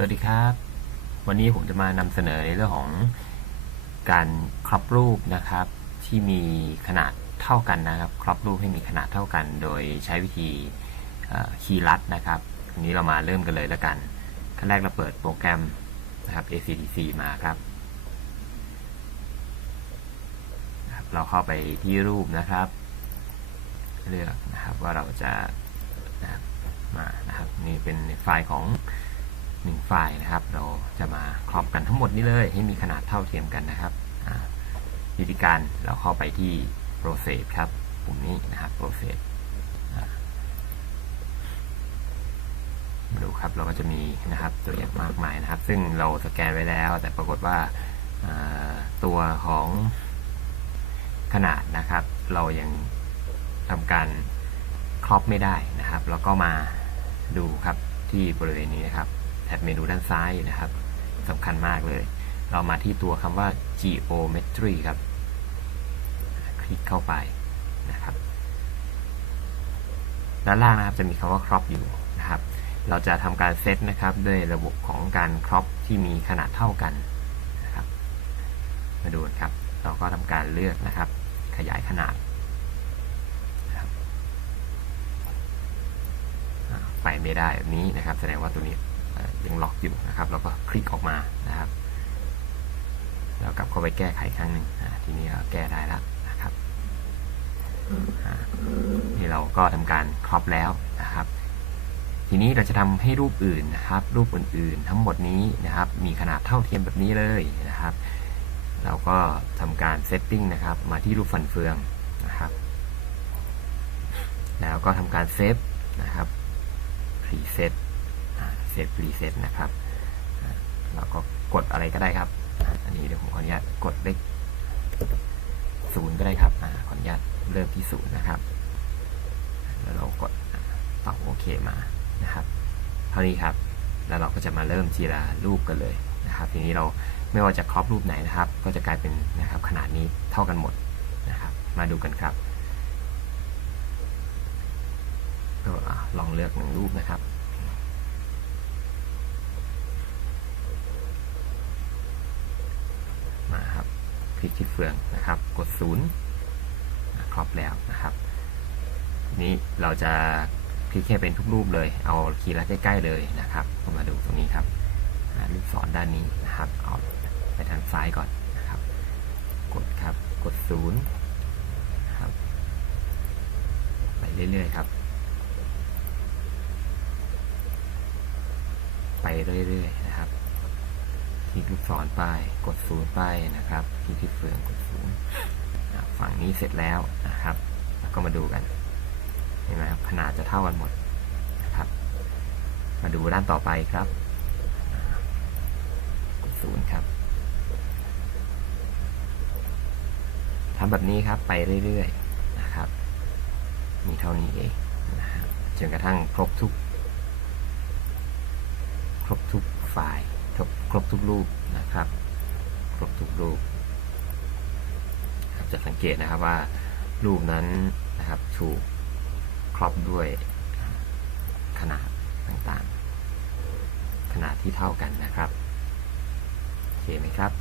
สวัสดีครับ วันนี้ผมจะมานำเสนอในเรื่องของการครอบรูปนะครับ ที่มีขนาดเท่ากันนะครับ ครอบรูปให้มีขนาดเท่ากัน โดยใช้วิธีคีย์ลัดนะครับทีนี้เรามาเริ่มกันเลยแล้วกันขั้นแรกเราเปิดโปรแกรมนะครับ ACDC มาครับนะครับเราเข้าไปที่รูปนะครับ เลือกนะครับว่าเราจะนะครับมานะครับนี่เป็นไฟล์ของ หนึ่งไฟล์นะครับ เราจะมาครอบกันทั้งหมดนี้เลย ให้มีขนาดเท่าเทียมกันนะครับวิธีการเราเข้าไปที่ process ครับปุ่มนี้นะครับ process มาดูครับเราก็จะมีนะครับตัวอย่างมากมายนะครับ ซึ่งเราสแกนไว้แล้ว แต่ปรากฏว่าอ่าตัวของขนาดนะครับ เรายังทำการครอบไม่ได้นะครับ แล้วก็มาดูครับที่บริเวณนี้นะครับ แถบเมนูด้านซ้ายนะครับสำคัญมากเลย เรามาที่ตัวคำว่า geometry ครับ คลิกเข้าไปนะครับ ด้านล่างนะครับจะมีคำว่า crop อยู่นะครับ เราจะทำการเซตนะครับด้วยระบบของการ crop ที่มีขนาดเท่ากันนะครับ มาดูกันครับ เราก็ทำการเลือกนะครับ ขยายขนาดไปไม่ได้แบบนี้นะครับ แสดงว่าตัวนี้ ยังล็อกอยู่นะครับแล้วก็คลิกออกมานะครับแล้วกลับเข้าไปแก้ไขครั้งหนึ่งทีนี้เราแก้ได้แล้วนะครับนี่เราก็ทำการครอบแล้วนะครับ ทีนี้เราจะทำให้รูปอื่นนะครับ รูปอื่นๆ ทั้งหมดนี้นะครับ มีขนาดเท่าเทียมแบบนี้เลยนะครับ เราก็ทำการเซตติ้งนะครับ มาที่รูปฟันเฟืองนะครับ แล้วก็ทำการเซฟนะครับพรีเซต เซฟรีเซตนะครับเราก็กดอะไรก็ได้ครับ อันนี้เดี๋ยวผมขออนุญาตกดเลขศูนย์ก็ได้ครับอขออนุญาตเริ่มที่ศูนย์นะครับ แล้วเรากดตอบโอเคมานะครับ เท่านี้ครับ แล้วเราก็จะมาเริ่มทีละรูปกันเลยนะครับ ทีนี้เราไม่ว่าจะครอบรูปไหนนะครับ ก็จะกลายเป็นนะครับขนาดนี้เท่ากันหมดนะครับ มาดูกันครับก็ลองเลือกหนึ่งรูปนะครับ มาครับ คลิกที่เฟืองนะครับ กดศูนย์ครอบแล้วนะครับ นี้เราจะคลิกให้เป็นทุกรูปเลย เอาคีย์ลัดใกล้ๆเลยนะครับมาดูตรงนี้ครับลูกศรด้านนี้นะครับ เอาไปทางซ้ายก่อนนะครับ กดครับ กดศูนย์นะครับ ไปเรื่อยๆครับ ไปเรื่อยๆนะครับ ลิกลูกศรไปกดศูนย์ไปนะครับคลิกที่เฟืองกดศูนย์ฝั่งนี้เสร็จแล้วนะครับแล้วก็มาดูกันเห็นไหมครับขนาดจะเท่ากันหมดนะครับ มาดูด้านต่อไปครับกดศูนย์ครับทำแบบนี้ครับไปเรื่อยๆนะครับมีเท่านี้เองนะครับจนกระทั่งครบทุก ครบทุกไฟล์ ครบครบทุกรูปนะครับ ครบทุกรูปจะสังเกตนะครับว่ารูปนั้นนะครับถูกครอบด้วยขนาดต่างๆ ขนาดที่เท่ากันนะครับ โอเคไหมครับ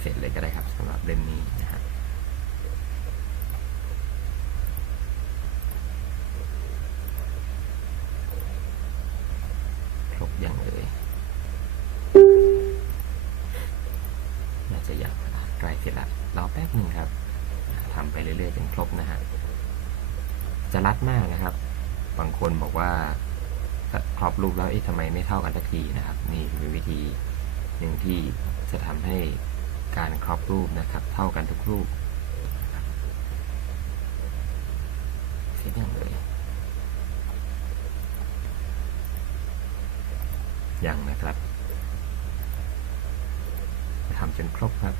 เสร็จเลยก็ได้ครับสำหรับเล่มนี้นะฮะครบยังเลยน่าจะยังใกล้เสร็จละรอแป๊บหนึ่งครับทำไปเรื่อยๆจนครบนะฮะจะรัดมากนะครับ บางคนบอกว่าครอบรูปแล้วเอ๊ะทำไมไม่เท่ากันสักทีนะครับ นี่เป็นวิธีหนึ่งที่จะทำให้ การครอบรูปนะครับ เท่ากันทุกรูปเสร็จยังเลยยังนะครับทำจนครบครับ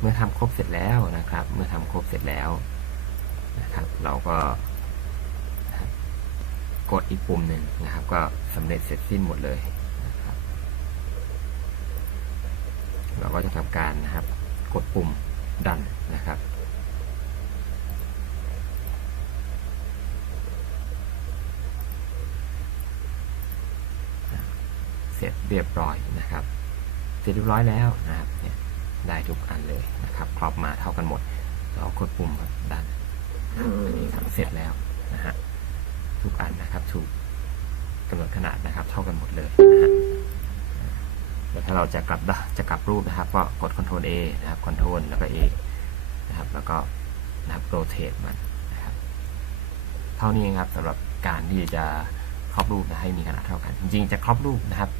เมื่อทำครบเสร็จแล้วนะครับ เมื่อทำครบเสร็จแล้วนะครับ เราก็กดอีกปุ่มหนึ่งนะครับ ก็สำเร็จเสร็จสิ้นหมดเลยนะครับ เราก็จะทำการนะครับ กดปุ่มดันนะครับ เสร็จเรียบร้อยนะครับ เสร็จเรียบร้อยแล้วนะครับเนี่ยได้ทุกอันเลยนะครับ ครอบมาเท่ากันหมด เรากดปุ่มดันอันนี้ครับเสร็จแล้วนะฮะทุกอันนะครับถูกกำหนดขนาดนะครับ เท่ากันหมดเลยนะฮะ ดี๋ยวถ้าเราจะกลับจะกลับรูปนะครับ ก็กด Ctrl A นะครับ Ctrl แล้วก็ A นะครับ แล้วก็นะครับ rotate มันนะครับ เท่านี้ครับสำหรับการที่จะครอบรูปนะให้มีขนาดเท่ากัน จริงๆจะครอบรูปนะครับ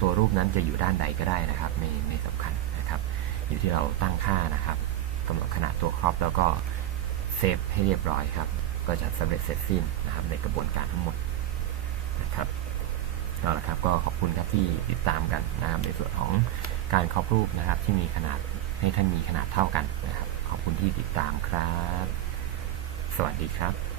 ตัวรูปนั้นจะอยู่ด้านใดก็ได้นะครับไม่ไม่สำคัญนะครับ อยู่ที่เราตั้งค่านะครับกำหนดขนาดตัวครอบแล้วก็เซฟให้เรียบร้อยครับ ก็จะสำเร็จเสร็จสิ้นนะครับในกระบวนการทั้งหมด เอาละครับก็ขอบคุณครับที่ติดตามกันนะครับในส่วนของการครอบรูปนะครับ ที่มีขนาดให้ท่านมีขนาดเท่ากันนะครับ ขอบคุณที่ติดตามครับ สวัสดีครับ